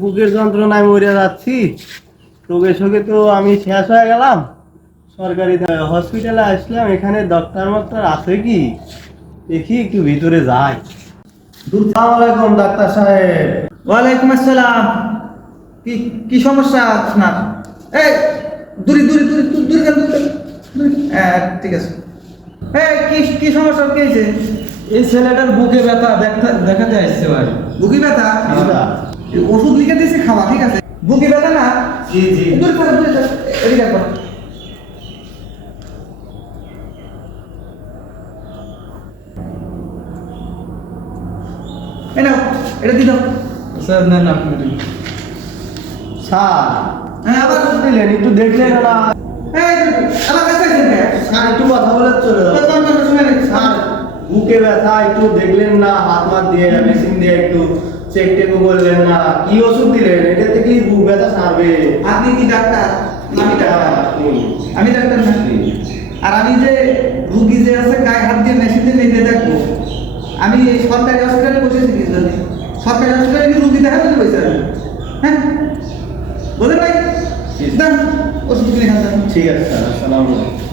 বুকের যন্ত্রণায় মরে যাচ্ছি। রোগে শোকে তো আমি শেষ হয়ে গেলাম। সরকারি হসপিটালে আসলাম, এখানে ডক্টর মক্টর আছে কি দেখি, একটু ভিতরে যাই। আসসালামু আলাইকুম ডাক্তার সাহেব। ওয়ালাইকুম আসসালাম। কি কি সমস্যা আপনার? এই দূরে দূরে দূরে দূরে যান, দূরে যান, দূরে। হ্যাঁ ঠিক আছে। এই কি কি সমস্যা কি হয়েছে? এই ছেলেটার বুকে ব্যথা দেখাতে আসছে ভাই। বুকি ব্যথা? আচ্ছা। এই ওষুধ লিখে দিয়েছি খাওয়া, ঠিক আছে। বুকি ব্যথা না? জি জি। দূরে থাকো, দূরে থাকো। এদিকে আসো। এই নাও, এটা দিয়ে দাও। স্যার নেন আপনি। স্যার, হ্যাঁ আবার ওষুধ দিলেন, একটু দেখলেন না? এই আমার কাছে আসেন। স্যার একটু কথা বলে চলে যাও। স্যার বুকে ব্যথা, একটু দেখলেন না? হাত মাত দিয়ে মেশিন দিয়ে একটু চেক টেক করলেন না? কি ওষুধ দিলেন? এটা থেকে বুক ব্যথা সারবে? আপনি কি ডাক্তার? আমি ডাক্তার। আপনি? আমি ডাক্তার না। আর আমি যে রুগী যে আছে গায়ে হাত দিয়ে মেশিন দিয়ে মেখে দেখবো, আমি এই সরকারি হসপিটালে বসেছি কি জন্য? সরকারি হসপিটালে কি রুগী দেখা বলে বসে আছে? হ্যাঁ বলেন ভাই, দেন ওষুধ কিনে খান। ঠিক আছে স্যার, আসসালামু আলাইকুম।